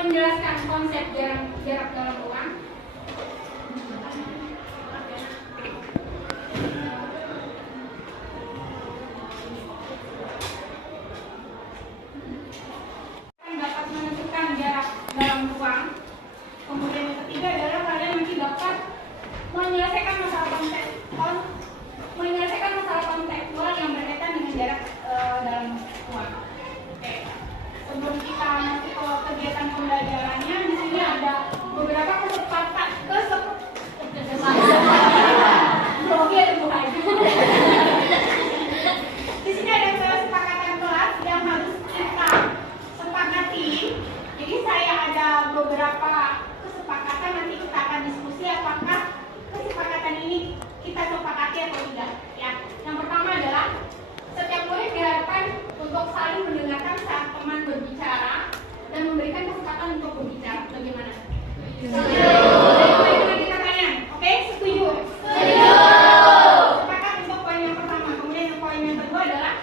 menjelaskan konsep jarak dalam ruang. Dapat menentukan jarak dalam ruang. Kemudian yang ketiga adalah kalian nanti dapat menyelesaikan masalah konseptual yang berkaitan dengan jarak dalam ruang. Oke. Sebelum kita masuk ke kegiatan pembelajarannya, di sini ada beberapa kesepakatan. Di sini ada kesepakatan kelas yang harus kita sepakati. Jadi saya ada beberapa kesepakatan, nanti kita akan diskusi apakah kesepakatan ini kita sepakati atau tidak. Ya. Yang pertama adalah setiap murid diharapkan untuk saling mendengarkan saat teman berbicara dan memberikan kesempatan untuk berbicara. Bagaimana? Setuju. Dengan kita kalian, oke? Setuju. Setuju. Sepakat untuk poin yang pertama. Kemudian poin yang kedua adalah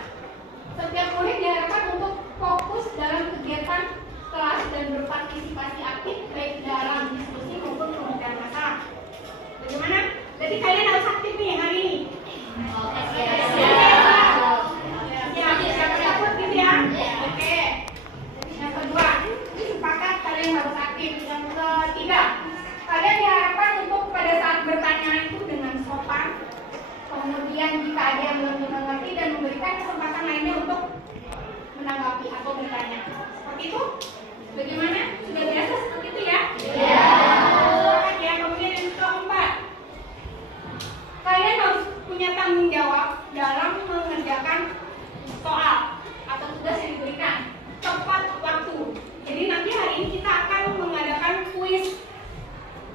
setiap murid diharapkan untuk fokus dalam kegiatan kelas dan berpartisipasi aktif baik dalam diskusi maupun pemecahan masalah. Bagaimana? Jadi kalian harus aktif nih hari ini. Oke. Yang kedua, sepakat kalian harus aktif. Yang ketiga, kalian diharapkan untuk pada saat bertanya itu dengan sopan. Kemudian jika ada yang belum mengerti dan memberikan kesempatan lainnya untuk menanggapi atau bertanya. Seperti itu? Bagaimana? Sudah biasa seperti itu ya? Iya. Sepakat ya. Kemudian yang keempat, kalian harus punya tanggung jawab dalam mengerjakan soal atau tugas yang diberikan tepat waktu. Jadi nanti hari ini kita akan mengadakan kuis.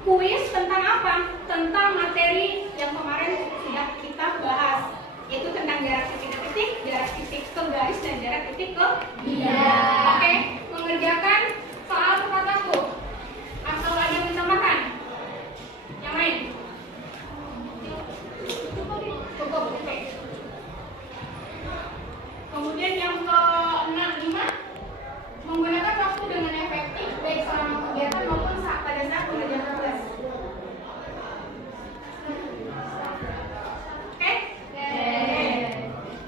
Kuis tentang apa? Tentang materi yang kemarin sudah kita bahas, yaitu tentang jarak titik ke titik, jarak titik ke garis, dan jarak titik ke bidang. Oke, mengerjakan soal tepat waktu. Atau ada yang ditambahkan? Yang lain? Cukup. Oke. Kemudian yang ke-5, menggunakan waktu dengan efektif baik selama kegiatan maupun pada saat pengerjaan tugas. Oke?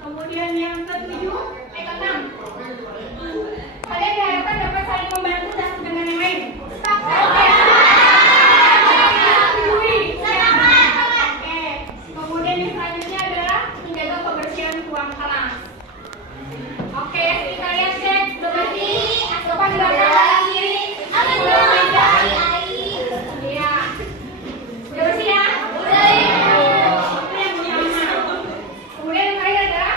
Kemudian yang ke-6, kalian diharapkan dapat saling membantu satu dengan yang lain. Kemudian yang selanjutnya adalah menjaga kebersihan ruang kelas. Oke, kalian cek bersih, depan belakang kanan kiri, meja. Iya. Udah bersih ya? Udah. Itu yang pertama. Kemudian yang terakhir adalah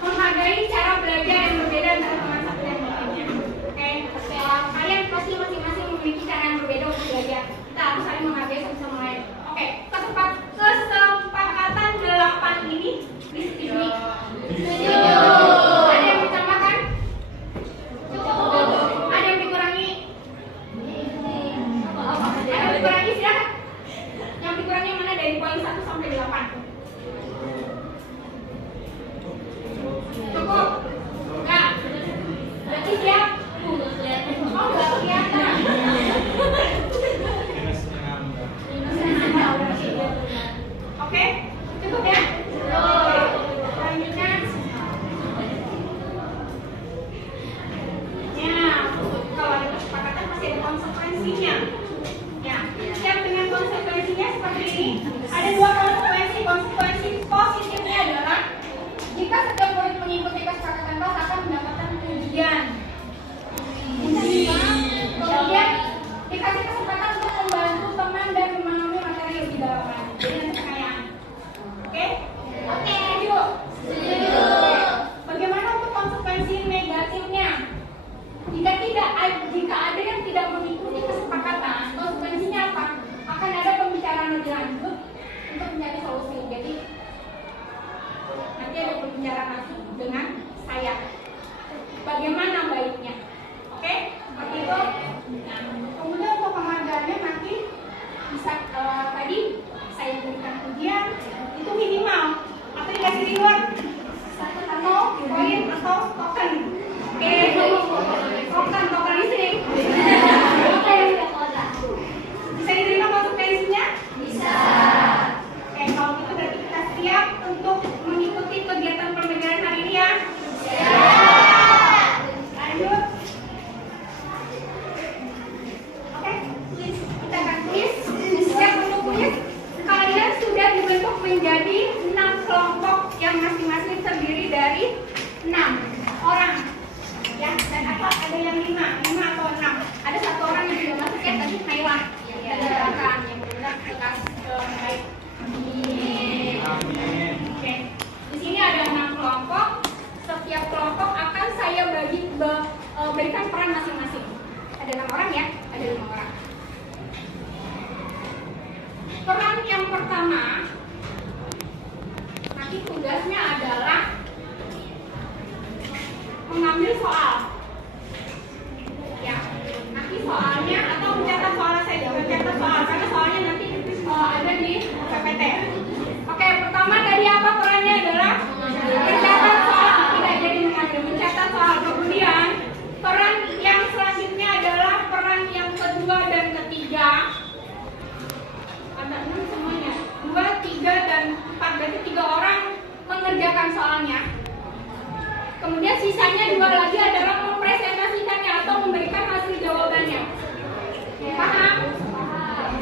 menghargai cara belajar yang berbeda antara teman satu dan lainnya. Oke, kalian pasti masing-masing memiliki cara yang berbeda untuk belajar. Kita harus saling menghargai satu sama lain. Oke, kesepakatan 8 ini disetujui. Ada yang ditambahkan? Ada yang dikurangi? Ada yang dikurangi, silakan. Yang dikurangi mana dari poin 1 sampai 8? Cukup? Enggak? Berarti siap? Oh, enggak kelihatan. Oke? Cukup ya? Selanjutnya. Ya, kalau ada kesepakatan masih ada konsekuensinya. Ya, siap dengan konsekuensinya seperti ini. Ada 2 konsekuensi. Konsekuensi positifnya adalah jika setiap murid mengikuti kesepakatan kelas akan mendapatkan ujian. Kemudian dikasih kesempatan untuk membantu teman dan memahami materi lebih dalam lagi. Jadi ada kekayaan. Oke? Oke, yuk. Setuju. Bagaimana untuk konsekuensi negatifnya? Jika ada yang tidak mengikuti kesepakatan, konsekuensinya apa? Akan ada pembicaraan lebih lanjut untuk mencari solusi. Jadi nanti ada pembicaraan langsung dengan saya. Bagaimana baiknya? Oke? Seperti itu. Nah, kemudian untuk penghargaannya nanti bisa tadi saya berikan ujian itu minimal atau dikasih reward atau poin atau token. Oke, token listrik. ada yang 5 atau 6. Ada satu orang yang belum masuk ya, tadi Naila. Ada belakang yang benar bekas baik. Amin. Oke. Di sini ada 6 kelompok. Setiap kelompok akan saya berikan peran masing-masing. Ada 6 orang ya, ada 5 orang. Peran yang pertama, nanti tugasnya adalah mengambil soal. Ya, nanti soalnya atau mencatat soal saja, mencatat soal karena soalnya nanti ada di PPT. Oke, pertama tadi apa perannya adalah mencatat soal, tidak jadi mencatat soal. Kemudian peran yang selanjutnya adalah peran yang kedua dan ketiga. Ada 6 semuanya. 2, 3, dan 4, berarti 3 orang mengerjakan soalnya. Kemudian sisanya 2 lagi adalah mempresentasikannya atau memberikan hasil jawabannya. Paham?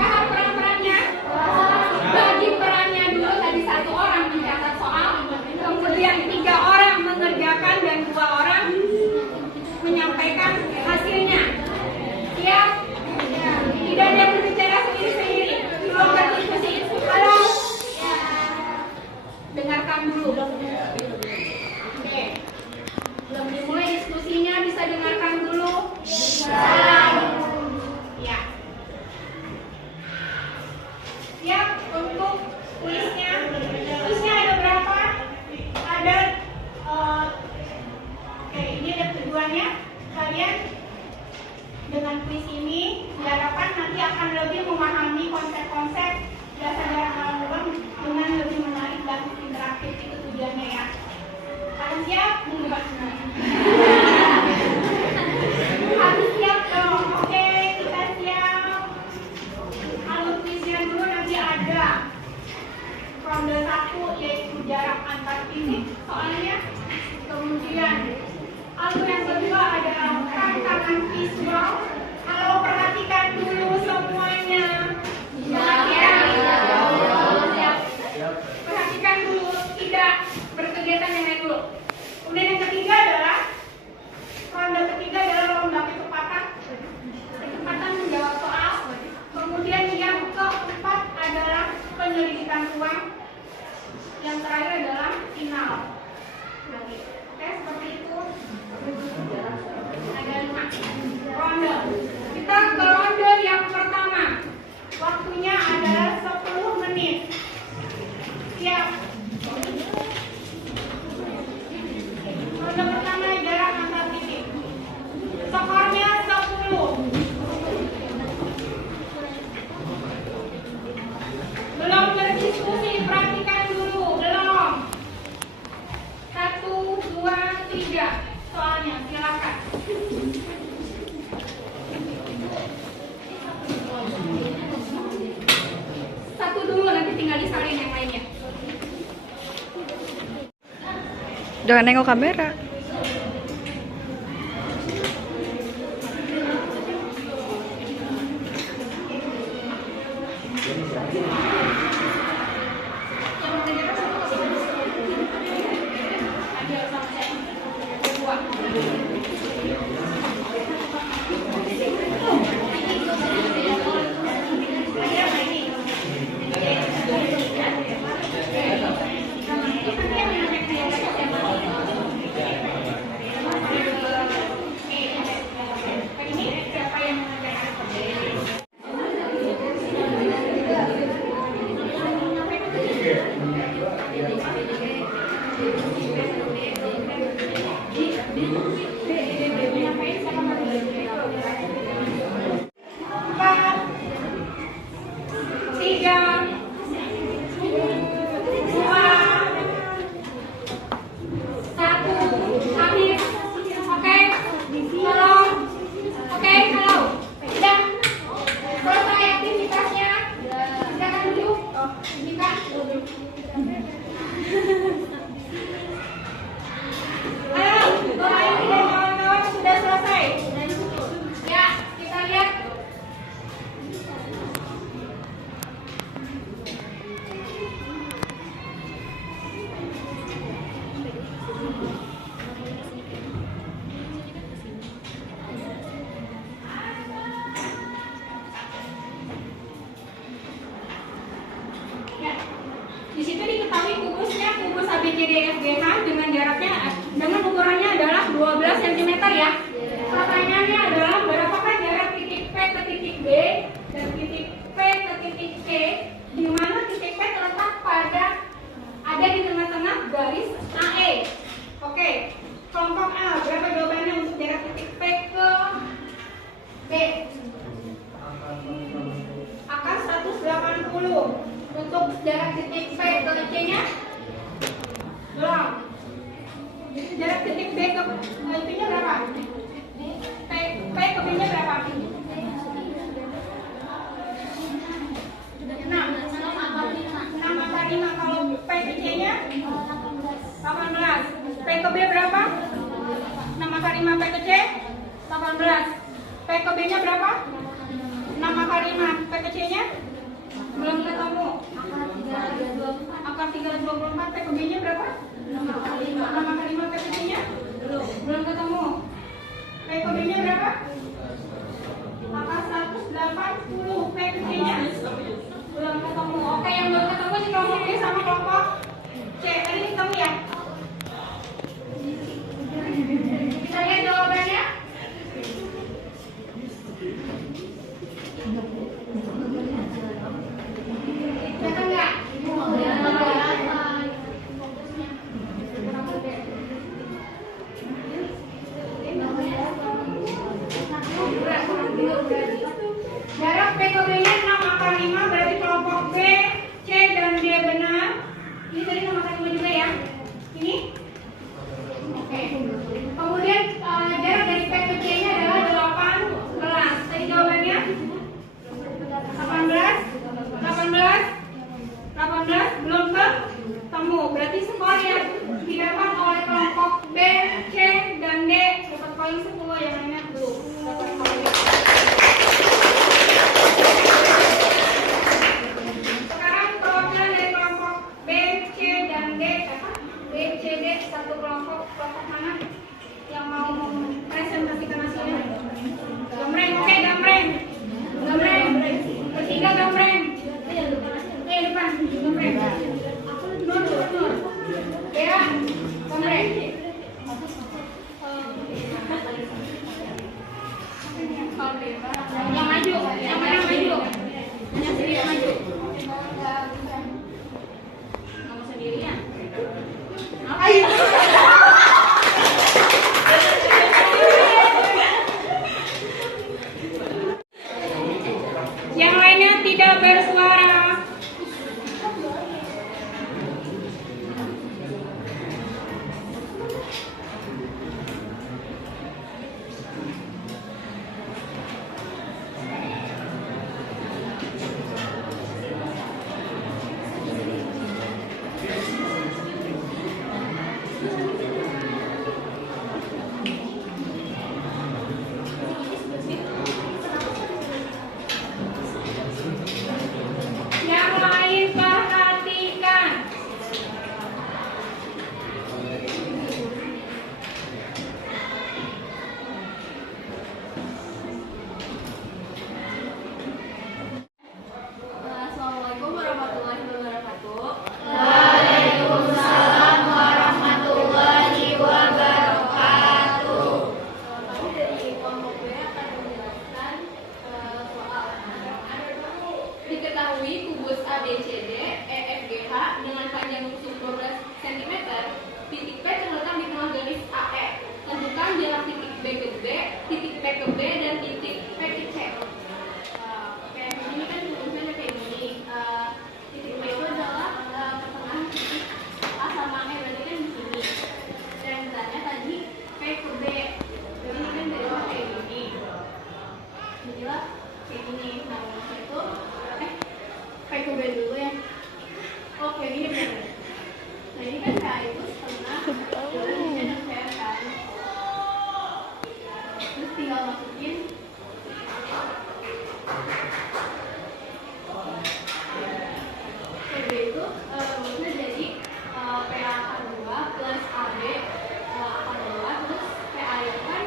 Paham peran-perannya? Bagi perannya dulu tadi 1 orang mencatat soal, kemudian 3 orang mengerjakan dan 2 orang menyampaikan hasilnya. Siap? Tidak ada yang berbicara sendiri-sendiri. Belum berdiskusi. Halo? Dengarkan dulu. Oke. Belum dimulai diskusinya, bisa dengarkan dulu. Ya. Siap untuk kuisnya. Kuisnya ada berapa? Ada oke, ini ada tujuannya. Kalian dengan kuis ini diharapkan nanti akan lebih memahami konsep-konsep dasar alam dengan lebih menarik dan interaktif. Itu tujuannya ya. Kalian siap? Harus siap dong. Oke, kita siap. Kalau kuisnya dulu nanti ada ronde 1 yaitu jarak antar titik soalnya. Kemudian lalu yang kedua ada tantangan visual. Kalau perhatikan dulu semuanya. Perhatikan dulu, tidak berkegiatan yang lain dulu. Kemudian yang ketiga adalah ronde ketiga adalah ronde kecepatan menjawab soal. Kemudian yang keempat adalah penyelidikan ruang. Yang terakhir adalah final. Oke, seperti itu. Ada 5 ronde. Kita ke ronde yang pertama. Waktunya adalah 10 menit. Siap. Ronde pertama jarak antar titik. Skornya 10. Belum berdiskusi, perhatikan dulu. Belum. 1, 2, 3. Soalnya silakan. Satu dulu, nanti tinggal disalin yang lainnya. Jangan nengok kamera. PJDFGH dengan jaraknya dengan ukurannya adalah 12 cm ya. Pertanyaannya adalah berapakah jarak titik P ke titik B dan titik P ke titik C, di mana titik P terletak ada di tengah-tengah garis AE. Oke, kelompok A, berapa jawabannya untuk jarak titik P ke B? Akan 180. Untuk jarak titik P ke C-nya? Belum. Jarak titik B ke C-nya berapa? P ke B-nya berapa? 6 angka 5. Kalau P ke C-nya? 18. P ke B berapa? 6 angka 5 P ke C? 18. P ke B-nya berapa? 6 angka 5 P ke C-nya? Belum ketemu. Angka 324 P ke B-nya berapa? 6 angka 5 P ke C-nya? Belum ketemu. P ke B-nya berapa? Angka 180 P ke C-nya? Belum ketemu. Oke, yang belum ketemu di kelompok B sama kelompok C. Tadi ketemu ya? Kita lihat jawabannya. Datang nggak? Jarak P ke B-nya 6 angka 5, berarti kelompok B, C, dan D benar. Ini tadi 6 angka 5 juga ya? Ini? Oke. Kemudian jarak dari P ke C-nya adalah 18. Tadi jawabannya? 18 belum ketemu. Berarti skor yang didapat oleh kelompok B, C, dan D dapat poin 10, yang lainnya belum dapat poin. Sekarang perwakilan dari kelompok B, C, dan D. B, C, D satu kelompok mana yang mau presentasikan hasilnya? Gamreng, oke, gamreng. Bertiga gamreng. Depan, gamreng. Nur. Ya, gamreng. Yang maju, yang mana maju? Yang sendiri maju. Kamu sendirian. Ayo. Yang lainnya tidak bersuara. Yang lain perhatikan. Assalamualaikum warahmatullahi wabarakatuh. Waalaikumsalam warahmatullahi wabarakatuh. Kami dari kelompok B akan menjelaskan soal diketahui kubus ABCD EFGH dengan panjang lurus 12 cm. Titik P terletak di tengah garis AE. Tentukan jarak titik B ke D, titik P ke B, dan titik P ke C. Oke, ini kan kubusnya kayak gini. Titik P itu adalah pertengahan titik A sama E, berarti kan di sini. Dan tanya tadi P ke B, jadi ini kan dari bawah kayak gini. Jadilah kayak gini. Nah, maksudnya itu P ke B dulu ya. Oke, ini benar. Nah, ini kan PA itu setengah dari dan PA kan. Terus tinggal masukin PB itu rumusnya jadi PA akan 2 plus AB akan 2, terus PA itu kan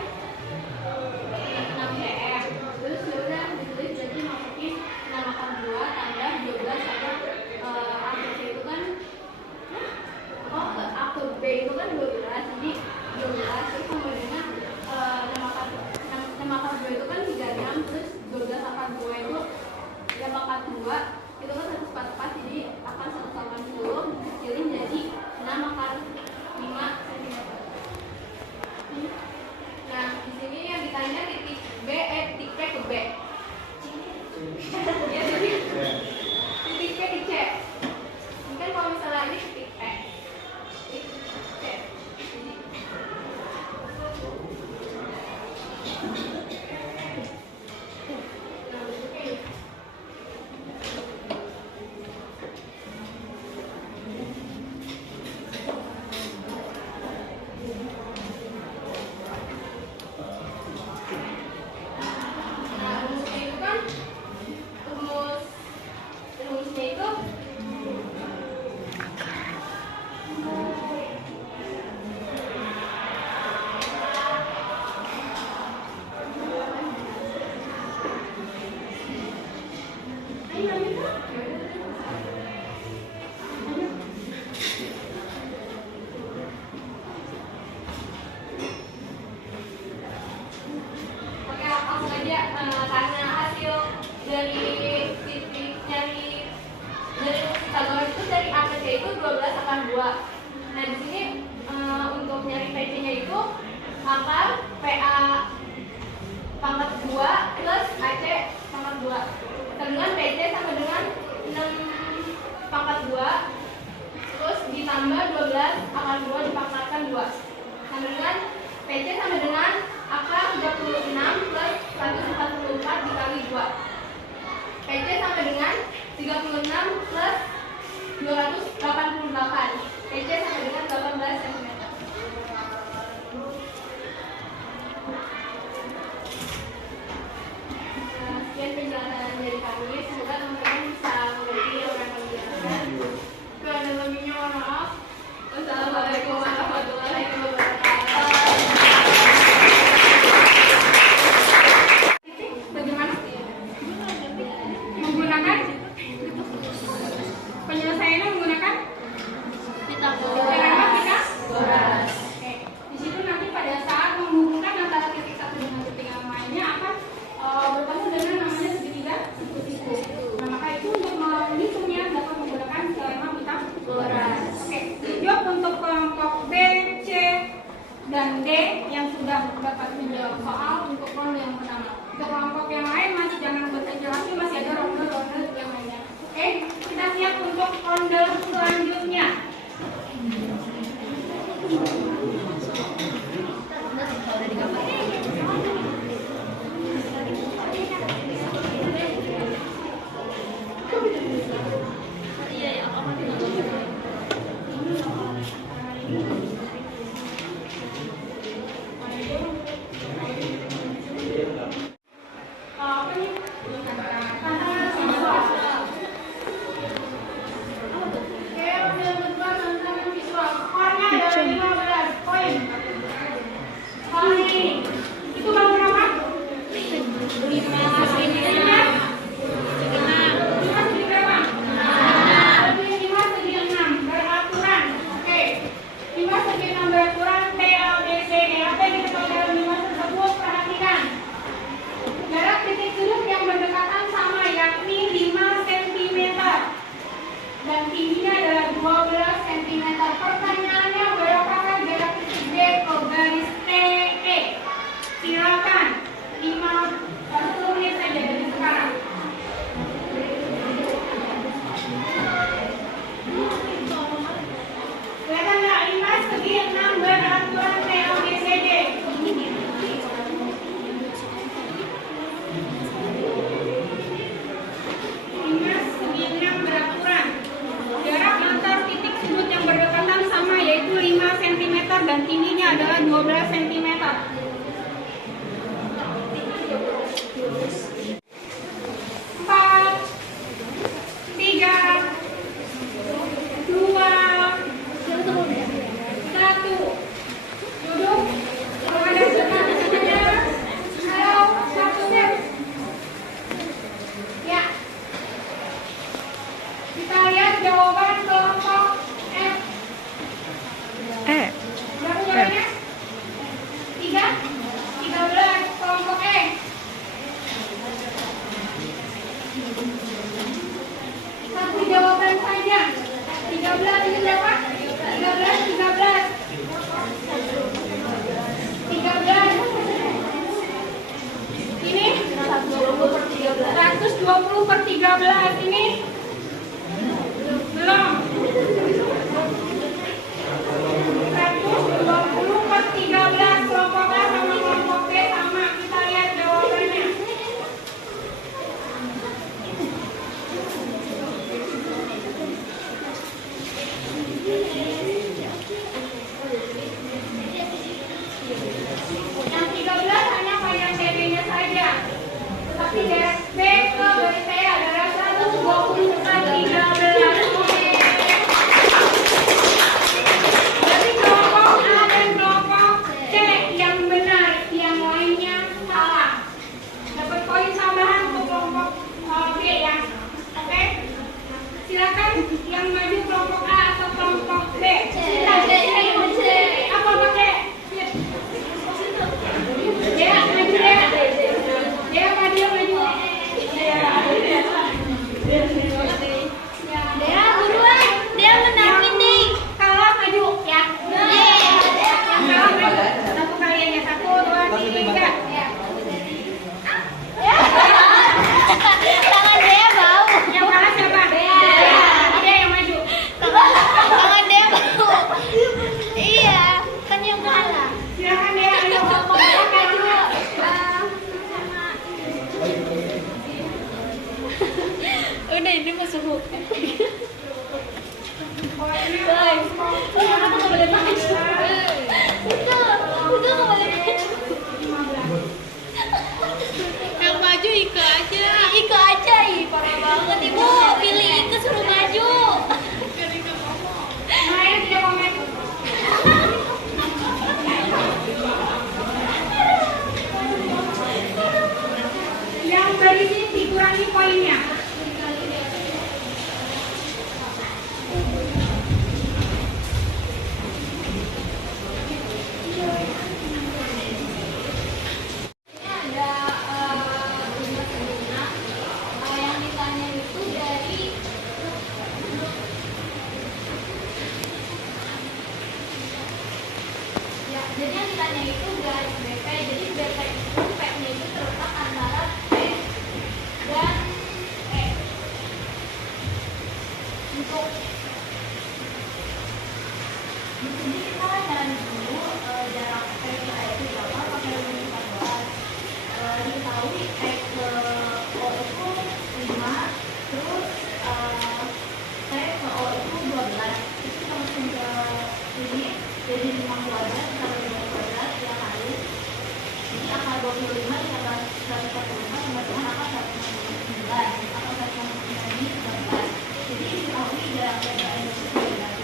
6 cm. Terus yaudah ditulis jadi masukin 6 akan 2 tambah 12 sama ABC itu kan Nah, rumusnya itu kan rumusnya itu oke, langsung aja karena hasil dari titik dari Pythagoras itu dari APC itu 12 akar 2. Nah, di sini untuk nyari PC-nya itu akar PA pangkat 2 plus AC pangkat 2. Dengan PC sama dengan 6 pangkat 2 terus ditambah 12 akar 2 dipangkatkan 2 sama dengan PC sama dengan akar 36 plus 144 dikali 2. PC sama dengan 36 plus 288. PC sama dengan 18 cm. Sekian penjelasan dari kami. Semoga teman-teman bisa mengerti apa yang kami jelaskan. Kurang dan lebihnya mohon maaf. Wassalamualaikum warahmatullahi wabarakatuh. Bagaimana? Menggunakan penyelesaiannya menggunakan dengan apa kita? Oke. Di situ nanti pada saat menghubungkan antara titik satu dengan titik yang lainnya akan bertemu dengan namanya segitiga siku. Nah, maka itu untuk menghitungnya dapat menggunakan teorema Pythagoras. Oke. Jawab untuk kelompok B, C, dan D yang sudah dapat menjawab soal untuk ronde yang pertama. Untuk kelompok yang lain masih jangan berkecil hati, masih ada ronde-ronde yang lainnya. Oke, kita siap untuk ronde selanjutnya. Apa nih? Tantangan visual. Oke, ronde kedua tantangan visual. Skornya ada 15 poin. Soal ini, itu bangun apa? 5 segini berapa? 5 segi 6 beraturan. Oke. 5 segi 6 beraturan T, A, B, C, D. Apa yang kita tahu dalam 5 tersebut? Perhatikan. Jarak titik sudut yang berdekatan sama yakni 5 cm dan tingginya adalah 12 cm. Pertanyaannya, berapakah jarak titik D ke garis TE? Silakan 10 menit saja dari sekarang. Kelihatan nggak? 5 segi 6 beraturan T, A, B, C, D. 5 segi 6 beraturan. Jarak antar titik sudut yang berdekatan sama yaitu 5 cm dan tingginya adalah 12 cm. 4, 3, 2, 1. Duduk. Kalau ada pertanyaannya, halo, 1 menit. Ya. Kita lihat jawaban kelompok F. Berapa jawabannya? 3, 13 kelompok E. Satu jawaban saja. 13 ini berapa? 13, 13. 13. Ini 120 per 13. Ini belum. 120 per 13 kelompok A sama kelompok B sama. Kita ini mah suhu. Oh, ini Guys, udah nggak boleh maju. Udah nggak boleh maju. 15. Yang maju Ika aja. Ika aja, parah banget ibu. Pilih Ika suruh maju. Nah, ini dia komen. Yang berisi dikurangi poinnya. Ini ada tugas sebelumnya. Yang ditanya itu dari ya, jadi yang ditanya itu garis BP. Jadi BP itu P-nya itu terletak antara P dan E. Untuk di sini kita nyari dulu jarak P ke E itu berapa pakai rumus 14. Diketahui P ke O itu 5, terus P ke O itu 12. Itu kita masukin ke sini jadi 5 kuadrat ditambah 2 kuadrat yang lalu. Jadi akar 25 ditambah 145 sama dengan akar 159. Akar 159 ini 12. Jadi diketahui jarak P ke E itu 12.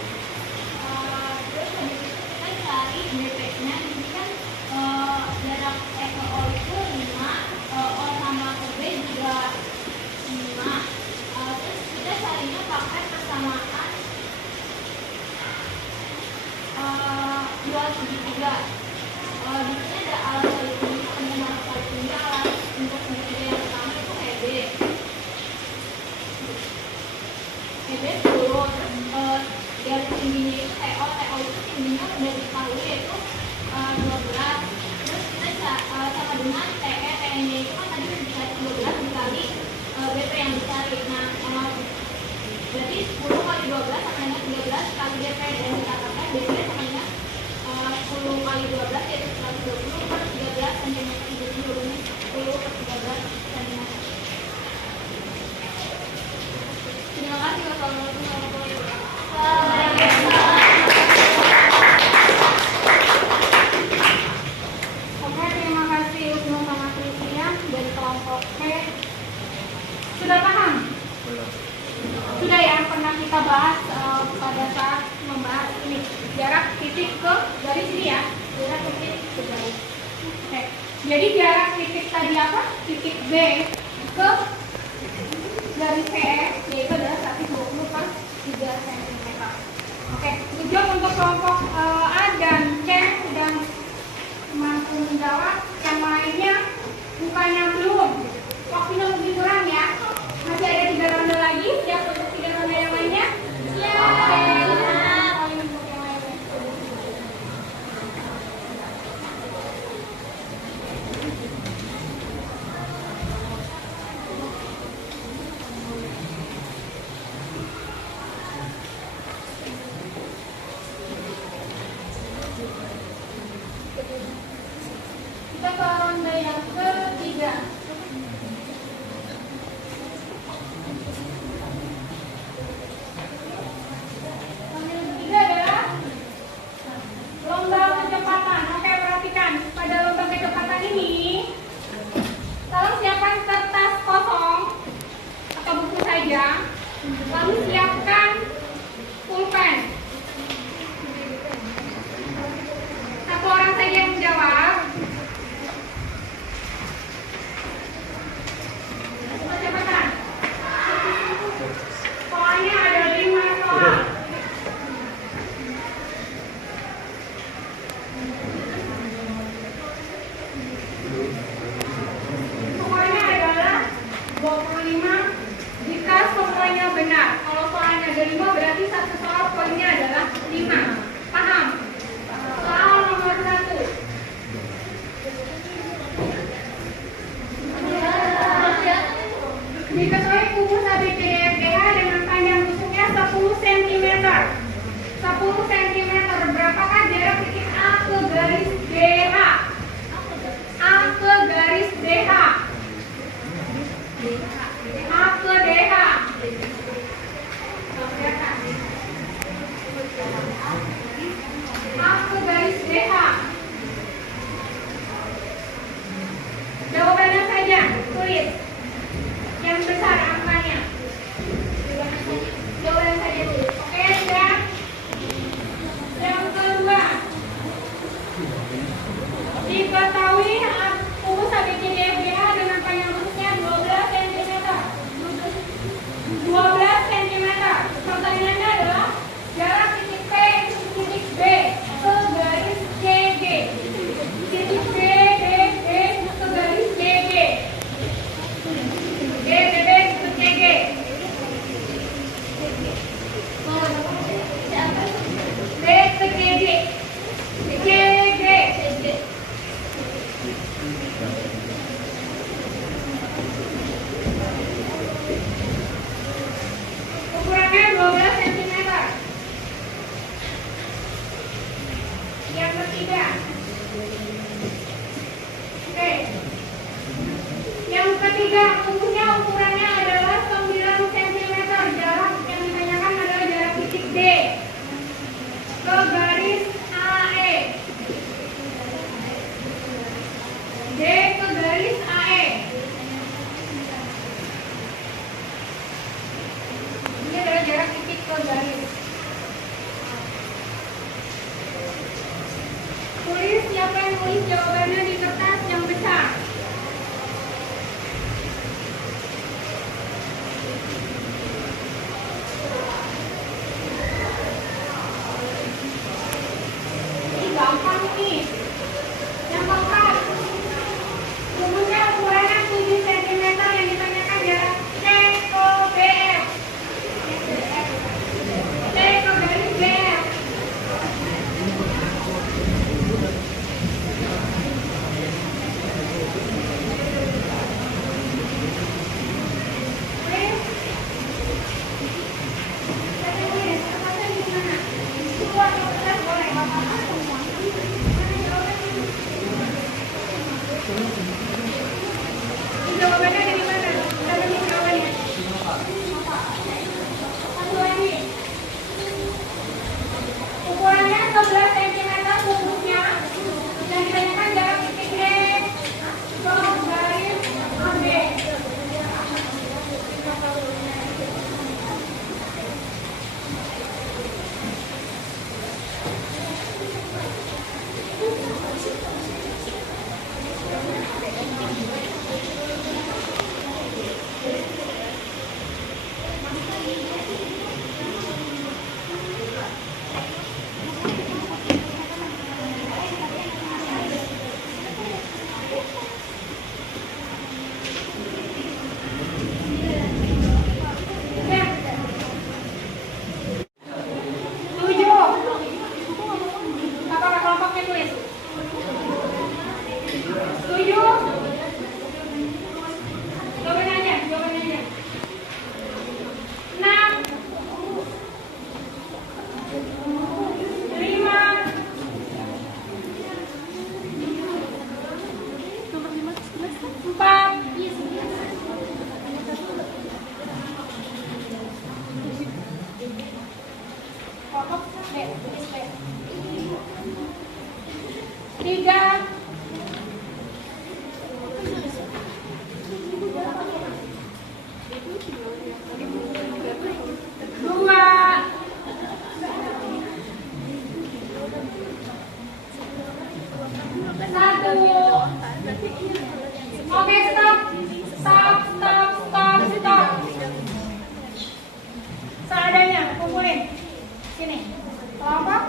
Terus habis itu kita cari BP-nya. Di sini kan jarak E ke O itu 5, O sama ke B juga 5. Terus kita carinya pakai persamaan 2 segi 3. Di sini ada alat kali tinggi, kemudian alat kali tinggi, alat untuk segitiga yang pertama itu EB. EB 10, terus garis tingginya itu TO. TO itu tingginya udah diketahui yaitu 12. Terus kita sama dengan TE. TE-nya itu kan tadi udah dikali 12 dikali BP yang dicari. Nah, berarti 10 kali 12 sama dengan 13 kali BP. Dan dikatakan BP sama dengan 10 kali 12 yaitu 120 per 13 cm. Jadi jawabannya 10 per 13 cm. Terima kasih. Wassalamualaikum warahmatullahi wabarakatuh. Oke, terima kasih Ibnu sama Trisia dari kelompok P. Sudah paham? Sudah ya, pernah kita bahas pada saat membahas ini jarak titik ke garis ini ya, jarak titik ke garis. Oke, jadi jarak titik tadi apa? Titik B ke garis PE yaitu adalah 120 per 3 cm. Oke, tujuan untuk kelompok A dan C sudah mampu menjawab. Yang lainnya bukannya belum, waktunya lebih kurang ya. Masih ada 3 ronde lagi. Siap untuk 3 ronde yang lainnya? Siap. Untuk yang lainnya. Kita ke ronde yang ketiga. Ronde yang ketiga adalah lomba kecepatan. Oke, perhatikan pada lomba kecepatan ini, tolong siapkan kertas kosong atau buku saja, lalu siapkan pulpen. Satu orang saja yang menjawab. Kecepatan. Soalnya ada 5 soal. Semuanya adalah 25 jika semuanya benar. Kalau soalnya ada 5 berarti satu soal poinnya adalah 5. Paham? Soal nomor 1. Diketahui kubus ABCDFGH dengan panjang tusuknya 10 cm. 10 cm. Berapakah jarak titik A ke garis DH? A ke garis DH. A ke DH. Ukurannya 12 cm. Yang ketiga. Oke. Yang ketiga, bukunya ukurannya adalah 9 cm. Jarak yang ditanyakan adalah jarak titik D ke garis AE. D ke garis AE. Ini adalah jarak titik ke garis. Tulis, siapa yang nulis jawabannya di kertas yang besar? Ini gampang nih. Yang keempat, bukunya ukurannya 7 cm yang ditanyakan jarak C ke BF. C ke garis BF. Jawabannya dari mana? Kita lihat jawabannya. Satu lagi. Ukurannya 11 cm bukunya dan ditanyakan jarak titik D ke garis AB. Tiga, dua, satu. Oke, stop. Seadanya, kumpulin. Sini. Kelompok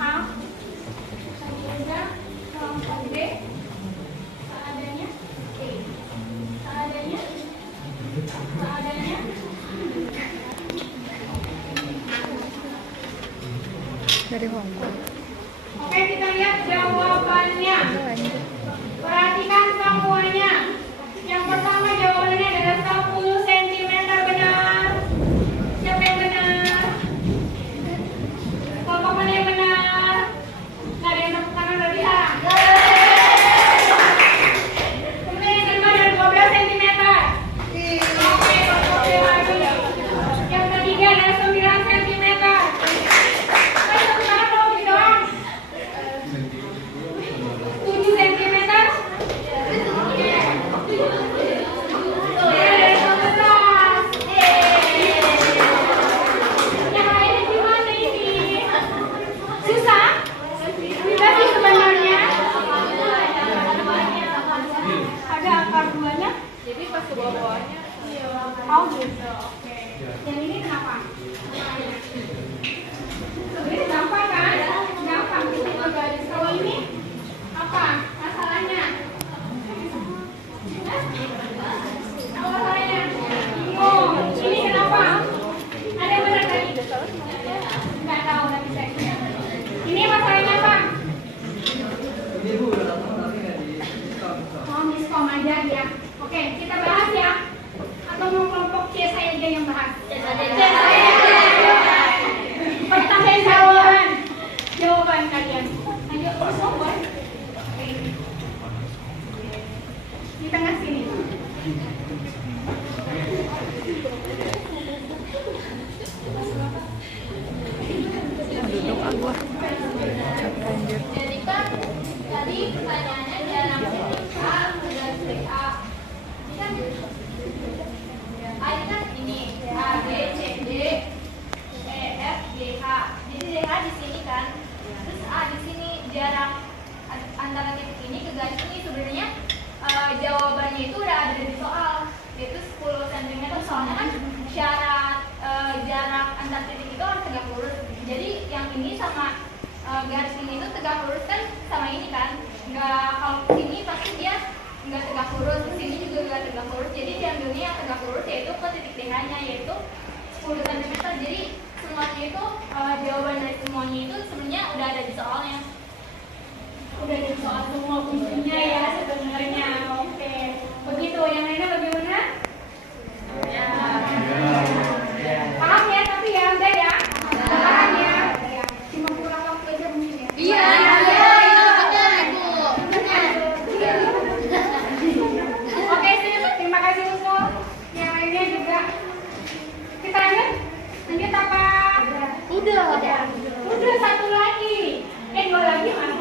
A. Kelompok B. Seadanya. E. Seadanya. Dari Hongkong. Oke, kita lihat jawabannya. Lanjut. Perhatikan semuanya. Yang pertama jawabannya adalah 10 cm benar. Siapa yang benar? Kelompok mana yang benar? Nggak ada yang tepuk tangan berarti A. Kemudian yang kedua adalah 12 cm. Oke, kelompok B lagi. Yang ketiga adalah 9 cm. Ayo tepuk tangan kalau gitu doang. 7 cm. Yang lainnya gimana ini? Susah? Tidak sih sebenarnya. Ada akar buahnya? Jadi pas ke bawah-bawahnya Oh gitu, oke. Yang ini kenapa? Ini gampang kan? Gampang. Kalau ini apa masalahnya? Apa masalahnya? Oh, ini kenapa? Ada yang benar tadi? Nggak tahu, nanti saya. Ini masalahnya apa? garis ini tuh tegak lurus kan sama ini kan, nggak, kalau sini pasti dia nggak tegak lurus, sini juga nggak tegak lurus, jadi diambilnya yang tegak lurus yaitu ke titik DH-nya yaitu 10 cm. Jadi semuanya itu jawaban dari semuanya itu sebenarnya udah ada di soalnya. Udah di soal semua kuncinya ya sebenarnya. Oke. Begitu, yang lainnya bagaimana? Ya. Paham ya, tapi ya udah ya. Paham ya. Cuma kurang waktu aja mungkin ya. Iya. Oke, terima kasih Usul. Yang lainnya juga. Kita lanjut? Lanjut apa? Udah. Udah satu lagi. Dua lagi mana?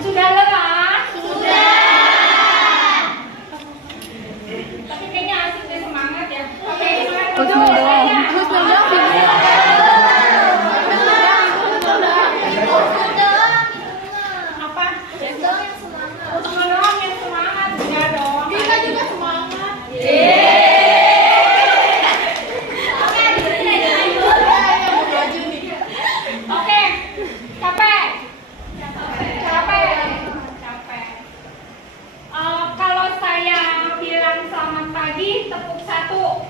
Sudah lelah? Sudah. Tapi kayaknya asik dan semangat ya. Oke, semangat Husnul dulu. doang. Tanya. Husnul doang. Apa? Udah yang semangat. Husnul doang yang semangat. Ya dong. Kita juga semangat. Oke, capek. Capek. Kalau saya bilang selamat pagi, tepuk 1.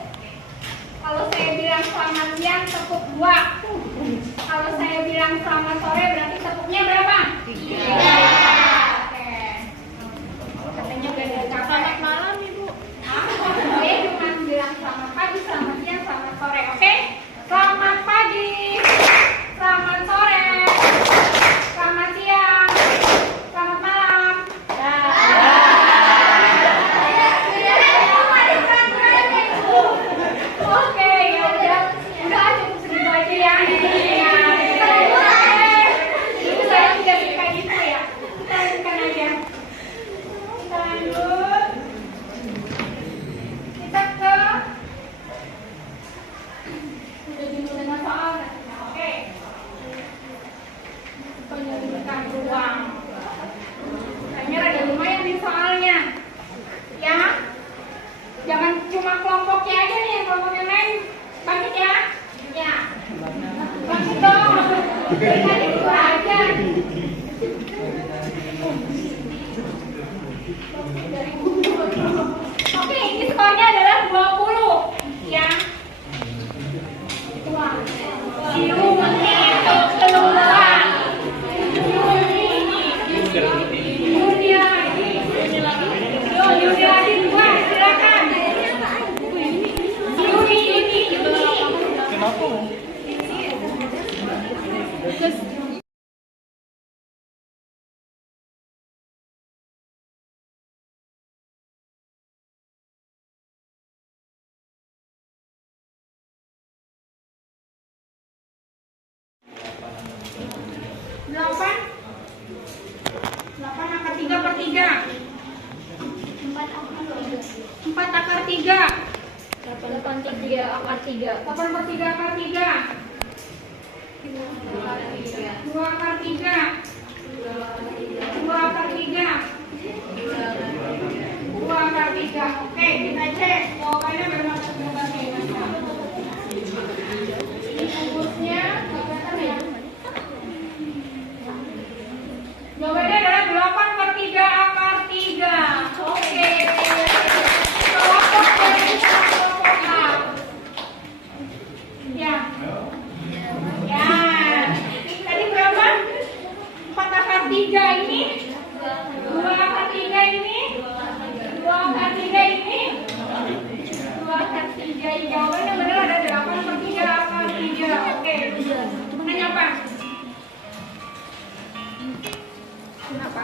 Kalau saya bilang selamat siang, tepuk 2. Kalau saya bilang selamat sore, berarti tepuknya berapa? 3. Oke. Katanya beda capek. Selamat malam Ibu. Saya cuma bilang selamat pagi, selamat siang, selamat sore. Oke? Selamat pagi. Selamat sore. Selamat siang. Selamat malam. Oke, ya udah cukup segitu aja ya. Itu saya tidak suka gitu ya. Kita lanjutkan aja. Kita lanjut. Kita ke udah jenuh dengan soal katanya. Oke. Penyelidikan ruang. Kayaknya rada lumayan nih soalnya. Ya. Jangan cuma kelompoknya aja nih, kelompok yang lain bangkit ya. Ya. Bangkit dong. Tadi dua aja. Oke, ini skornya adalah 20. Ya. Siumnya itu keluar. Yuni lagi 2, silakan. Yuni. Delapan akar 3/3. 4 akar 3. 8/3 akar 3. 8/3 akar 3. 2 akar 3. 2 akar 3. 2 akar 3. Oke, kita cek jawabannya berapa ini rumusnya kelihatan ya. Jawabannya adalah 8/3 akar 3. Oke. Kelompok dari kelompok A. Ya. Ya. Tadi berapa? 4 akar 3 ini. 2 akar 3 ini. 2 akar 3 ini. 2 akar 3 ini. Jawabannya benar ada 8/3 akar 3. Oke. Nanya apa? Kenapa?